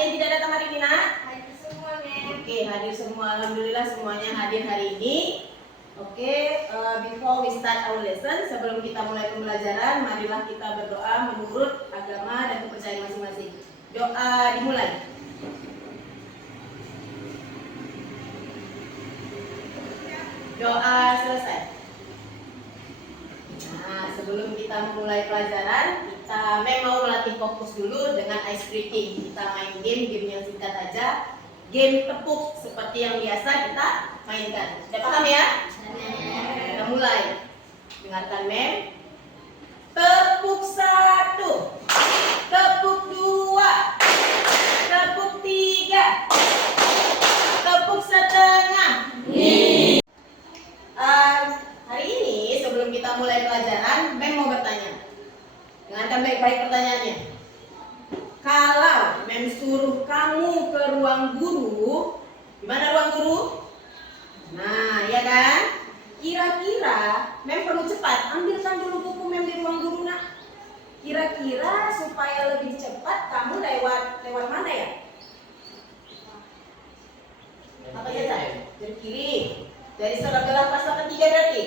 yang tidak datang hari ini, nak? Hadir semua, Mem. Oke, hadir semua. Alhamdulillah semuanya hadir hari ini. Oke, before we start our lesson, sebelum kita mulai pembelajaran, marilah kita berdoa menurut agama dan kepercayaan masing-masing. Doa dimulai. Doa selesai. Nah, sebelum kita mulai pelajaran, kita memang melatih fokus dulu dengan ice breaking. Kita main game yang singkat aja. Game tepuk seperti yang biasa kita mainkan. Sudah paham ya? Kita mulai. Dengarkan, Mem. Tepuk 1, tepuk 2, tepuk 3, tepuk setengah. Hari ini sebelum kita mulai pelajaran, Mem mau bertanya. Dengarkan baik-baik pertanyaannya. Kalau Mem suruh kamu ke ruang guru, di mana ruang guru? Nah, ya kan? Kira-kira Mem perlu cepat, ambilkan dulu buku Mem di ruang guru, nak. Kira-kira supaya lebih cepat kamu lewat mana ya? Apa saja? Dari kiri. Dari surat gelar pasal ketiga berarti?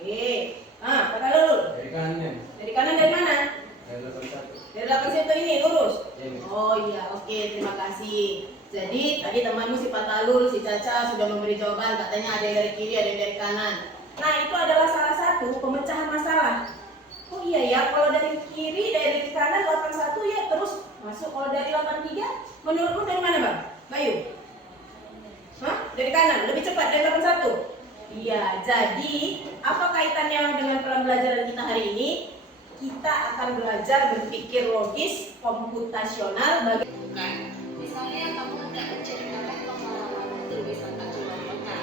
Oke. Ah, kata dulu. Dari kanan. Dari kanan dari mana? Dari 81. Dari 81 ini lurus? Iya. Oh iya, oke, terima kasih. Jadi tadi temanmu si Patalul, si Caca sudah memberi jawaban, katanya ada yang dari kiri, ada yang dari kanan. Nah, itu adalah salah satu pemecahan masalah. Oh iya ya, kalau dari kiri, dari kanan 81 ya terus masuk. Kalau dari 83, menurutmu dari mana, Bang? Bayu? Hah? Dari kanan, lebih cepat dari 81? Iya, jadi apa kaitannya dengan pembelajaran kita hari ini? Kita akan belajar berpikir logis, komputasional bagi Misalnya kamu hendak menceritakan pengalaman tulisan acuan peta.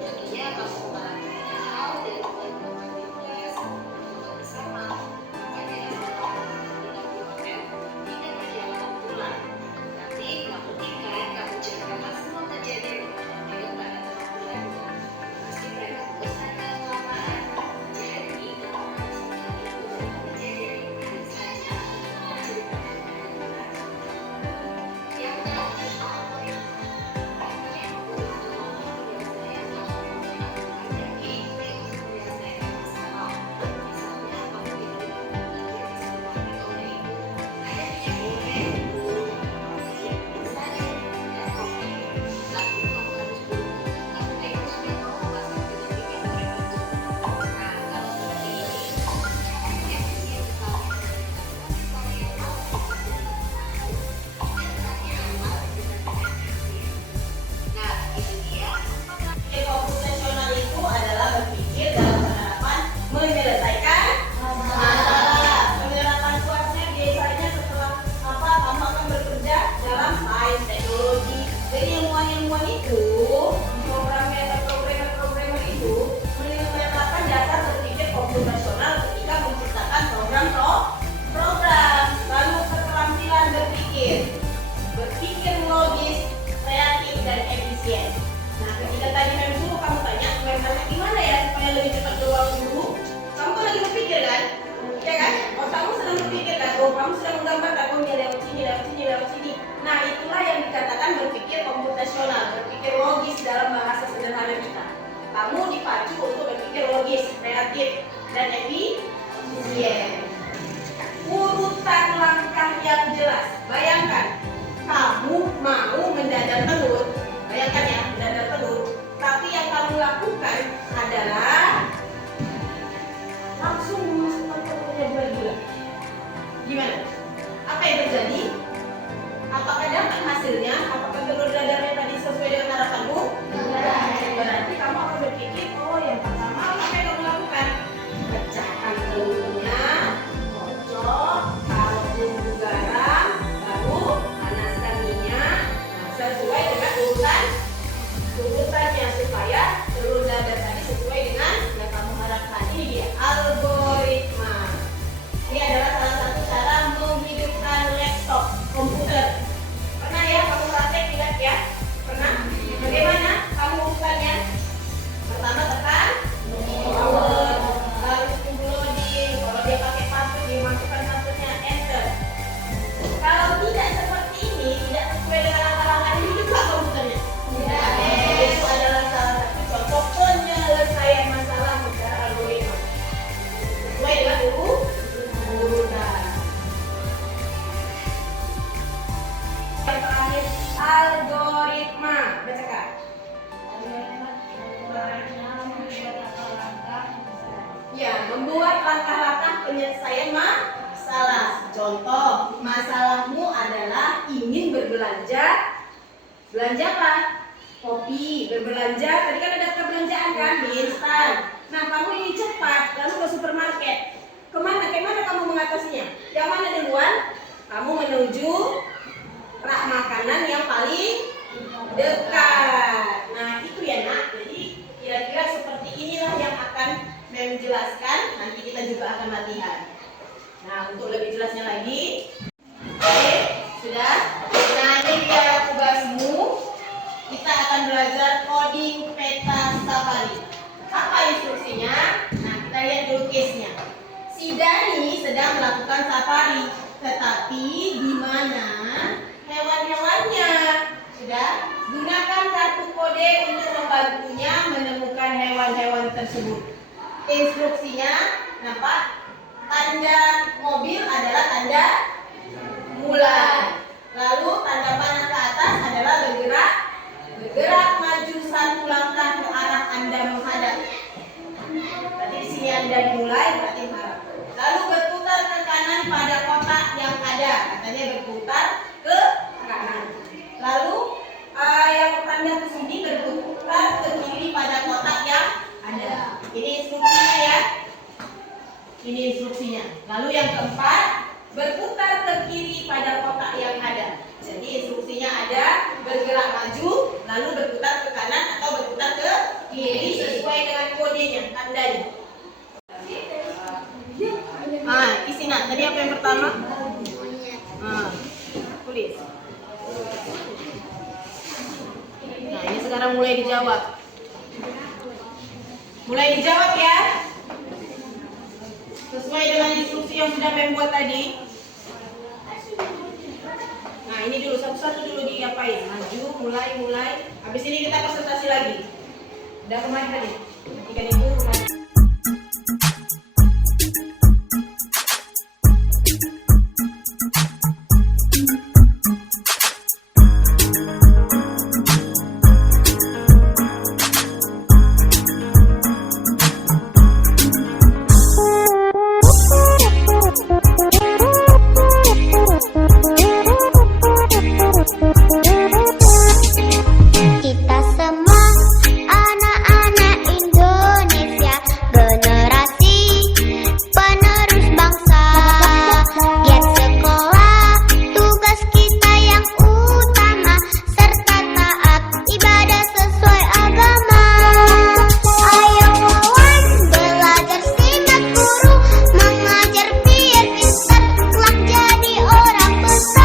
Jadinya kamu mengalami hal dari teman-teman di kelas bersama, maka tidak salah menginap di hotel dengan perjalanan pulang. Nanti kamu tinggal kamu ceritakan semua kejadian di hotel pada teman lainmu. Pasti mereka bosan dan kelamaan. Jadi kamu harus mengambil beberapa kejadian yang menarik saja dan ceritakan pada teman. Yang Berpikir komputasional itu adalah berpikir dalam penerapan menyelesaikan masalah. Penerapan kuatnya biasanya setelah kamu akan bekerja dalam sains, teknologi. Jadi ilmuwan itu, programmer itu menerapkan dasar berpikir komputasional ketika menciptakan program. Lalu keterampilan berpikir logis, kreatif dan efisien. Nah, ketika tadi Mem suruh kamu tanya gimana ya supaya lebih cepat ke ruang guru, kamu kan lagi berpikir kan? Ya kan? Kamu sedang berpikir kan? Kamu sedang menggambarkan, dia lewat sini. Nah, itulah yang dikatakan berpikir komputasional, berpikir logis dalam bahasa sederhana kita. Kamu dipacu untuk berpikir logis, kreatif, dan efisien. Urutan langkah yang jelas. Bayangkan, kamu mau mendadar telur. Bayangkan ya, mendadar telur. Tapi yang kamu lakukan adalah langsung memasukkan telurnya bulat-bulat. Gimana? Apa yang terjadi? Apakah dapat hasilnya? Apakah telur dadarnya tadi sesuai dengan harapanmu? Berarti kamu akan berpikir, oh yang pertama apa yang kamu lakukan? Pecahkan telurnya, kocok, taruh bumbu garam, baru panaskan minyak. Nah, sesuai dengan urutannya supaya telur dadar tadi sesuai dengan yang kamu harapkan. Ini dia algoritma. Ini adalah salah satu cara menghidupkan laptop komputer. Pernah ya kamu praktek Algoritma. Bacakan. Ya, membuat langkah-langkah penyelesaian masalah. Contoh, masalahmu adalah ingin berbelanja. Belanja apa? Kopi. Berbelanja, tadi kan ada perbelanjaan kan? Mie instan. Nah, kamu ingin cepat, lalu ke supermarket. Kemana kamu mengatasinya? Yang mana duluan? Kamu menuju rak makanan yang paling dekat. Nah, itu ya nak. Jadi kira-kira seperti inilah yang akan menjelaskan. Nanti kita juga akan latihan. Nah, untuk lebih jelasnya lagi, oke, sudah. Nah, ini dia tugasmu. Kita akan belajar coding peta safari. Apa instruksinya? Nah, kita lihat dulu case-nya. Si Dani sedang melakukan safari, tetapi di mana hewan-hewannya? Sudah. Gunakan kartu kode untuk membantunya menemukan hewan-hewan tersebut. Instruksinya, nampak? Tanda mobil adalah tanda mulai. Lalu tanda panah ke atas adalah bergerak. Bergerak maju satu langkah ke arah Anda menghadap. Tadi di sini Anda dimulai berarti menghadap. Lalu berputar ke kanan pada kotak yang ada. Katanya berputar ke kanan. Lalu yang tanda ke sini berputar ke kiri pada kotak yang ada. Ini instruksinya ya. Ini instruksinya. Lalu yang keempat, berputar ke kiri pada kotak yang ada. Jadi instruksinya ada bergerak maju, lalu berputar ke kanan atau berputar ke kiri sesuai dengan kodenya, tandanya. Isi nak. Tadi apa yang pertama? Tulis. Nah, ini sekarang mulai dijawab. Mulai dijawab ya. Sesuai dengan instruksi yang sudah membuat tadi. Nah, ini dulu satu-satu dulu diapain? Maju, mulai. Habis ini kita presentasi lagi. Udah kemarin tadi. Ikan itu kemarin. Kita semua anak-anak Indonesia, generasi penerus bangsa. Giat sekolah, tugas kita yang utama, serta taat ibadah sesuai agama. Ayo kawan, belajar simak guru, mengajar biar pintar, kelak jadi orang besar.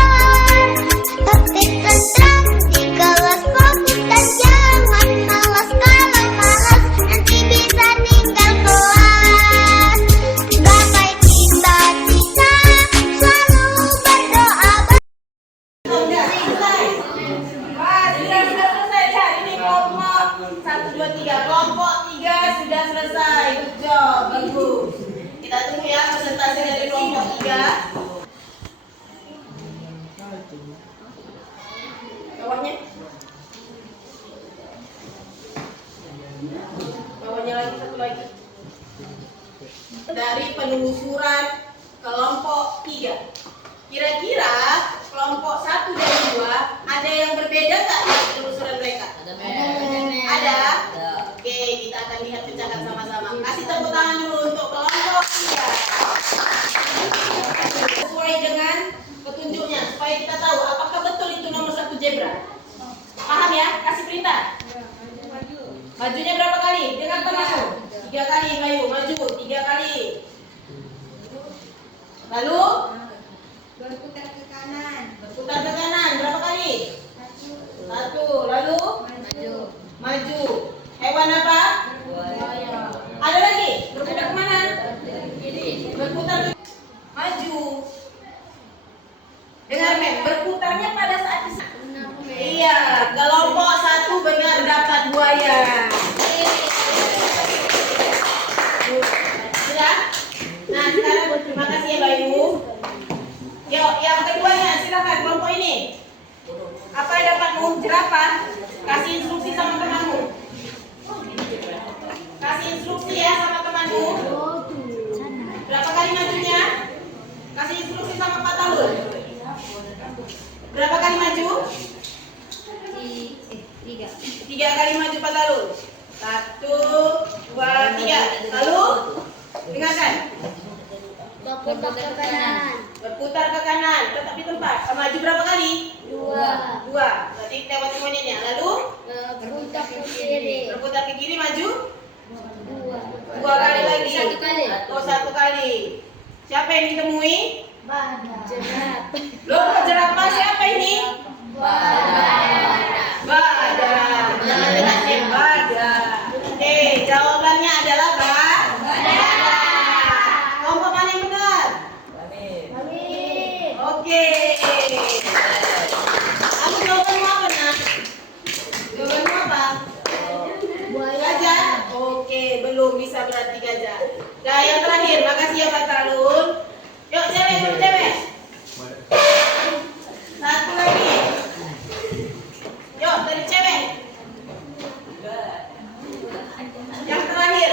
Tertib tentram di kelas, fokus dan jangan malas. Kalau malas nanti bisa tinggal kelas. Gapai cita-cita, selalu berdoa. Sudah selesai cari ini kelompok 1, 2, 3. Kelompok 3 sudah selesai. Good job, bagus. Kita tunggu ya presentasi dari kelompok 3. Bawahnya. Bawahnya lagi, satu lagi. Dari penelusuran kelompok 3. Kira-kira kelompok 1 dan 2 ada yang berbeda nggak di penelusuran mereka? Ada? Oke, kita akan lihat pecahkan sama-sama. Kasih tepuk tangan dulu untuk kelompok 3. Sesuai dengan petunjuknya supaya kita tahu apakah betul itu nomor 1 zebra. Paham ya? Kasih perintah. Majunya berapa kali? Dengar temanmu. 3 kali Bayu, maju 3 kali. Lalu Berputar ke kanan. berputar ke kanan berapa kali? 1. Lalu maju. Hewan apa? Ada lagi? Berputar kemana? Berputar ke maju. Dengar men, berputarnya pada saat di iya, kelompok 1 benar dapat buaya. Sudah? Nah, sekarang terima kasih ya Bayu. Yuk, yang keduanya silakan kelompok ini. Apa dapat apa? Kasih instruksi sama temanmu. Kasih instruksi ya sama temanmu. Berapa kali majunya? Kasih instruksi sama Pak Talun. Berapa kali maju? 3 kali maju Pak Talun. 1, 2, 3. Lalu dengarkan. Berputar ke kanan. Berputar ke kanan, tetap di tempat. Maju berapa kali? 2. 2. Berarti lewat semuanya. Lalu Berputar ke kiri. berputar ke kiri, maju 2. 2 kali lagi. 1 kali. Oh, 1 kali. Siapa yang ditemui? Jerap. Loh, jerapah siapa ini? Badak. Jangan dikasih badak. Oke, jawabannya adalah badak. Kelompok mana yang benar? Oke. Kamu jawabanmu apa, nak? Jawabanmu apa? Gajah? Oke, belum bisa berarti gajah. Nah, yang terakhir, makasih ya Pak Talun. Yuk, cewek. Satu lagi. Yuk, dari cewek. Yang terakhir.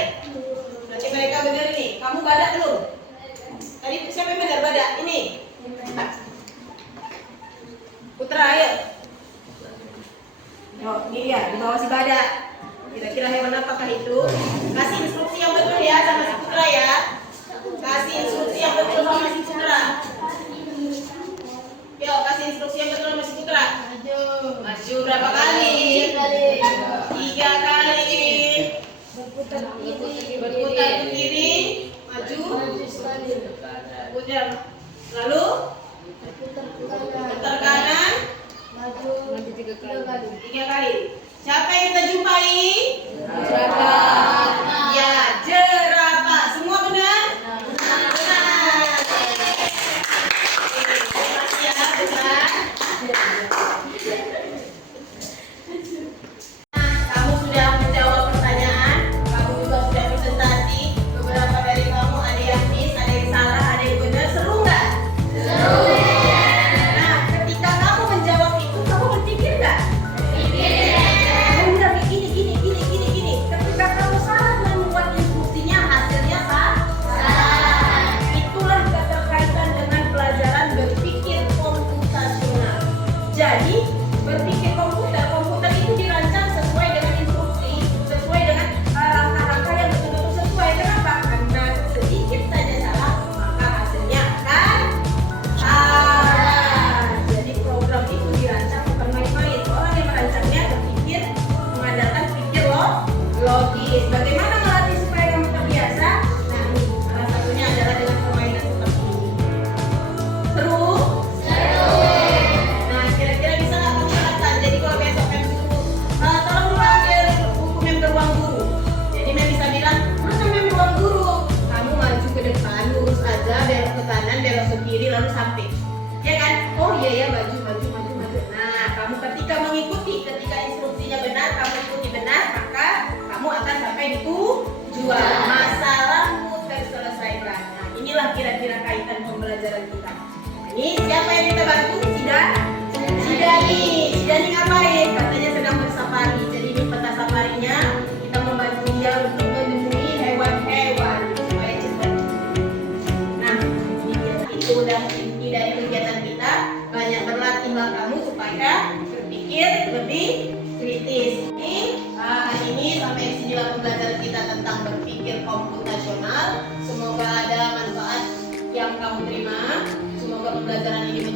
Nanti mereka benar ini. Kamu badak belum? Tadi siapa yang benar badak? Ini. Putra, ayo. Yuk, ini dia. Di bawah si badak. Kira-kira hewan apakah itu? Kasih instruksi yang betul ya sama si Putra ya. Kasih instruksi yang betul sama si Putra. Yuk, kasih instruksi yang betul sama si Putra. Maju berapa kali? 3 kali. Berputar ke kiri. Maju. Putar. Lalu putar kanan. 3 kali. Siapa yang kita jumpai? Jerapah. Ya, jerapah. Semua benar? Benar. Terima kasih ya, benar. Kamu sudah menjawab pertanyaan, kamu juga sudah presentasi. Beberapa dari kamu ada yang miss, ada yang salah, ada yang benar. Seru nggak? Seru. Nah, ketika kamu menjawab itu, kamu berpikir nggak? Kamu bilang gini. Ketika kamu salah membuat instruksinya, hasilnya salah. Itulah keterkaitan dengan pelajaran berpikir komputasional. Jadi, berpikir komputer itu dirancang sesuai dengan instruksi, sesuai dengan langkah-langkah yang betul-betul sesuai. Kenapa? Karena sedikit saja salah, maka hasilnya akan salah. Jadi program itu dirancang bukan main-main. Orang yang merancangnya berpikir mengandalkan pikir logis. Bagaimana melatih supaya kamu terbiasa? Nah, ini salah satunya adalah dengan permainan seperti ini. Seru? Nah, kira-kira bisa nggak kamu terapkan? Jadi kalau besok kan suruh, tolong lu ambil buku mem ke ruang guru. Jadi mem bisa bilang, mana mem ruang guru? Kamu maju ke depan, lurus aja, belok ke kanan, belok ke kiri, lalu sampai. Ya kan? Oh iya ya, maju. Nah, kamu ketika mengikuti, ketika instruksinya benar, kamu ikuti benar, maka kamu akan sampai di tujuan. Masalahmu terselesaikan. Nah, inilah kira-kira kaitan pembelajaran kita. Ini siapa yang kita bantu? Sidani ngapain? Katanya sedang bersafari. Jadi ini peta safarinya. Kita membantu dia untuk menemui hewan-hewan supaya cepat. Nah, ini dia. Itu udah inti dari kegiatan kita. Banyak berlatihlah kamu supaya berpikir lebih kritis. Hari ini sampai sinilah pembelajaran kita tentang berpikir komputasional. Semoga ada manfaat yang kamu terima. Semoga pembelajaran ini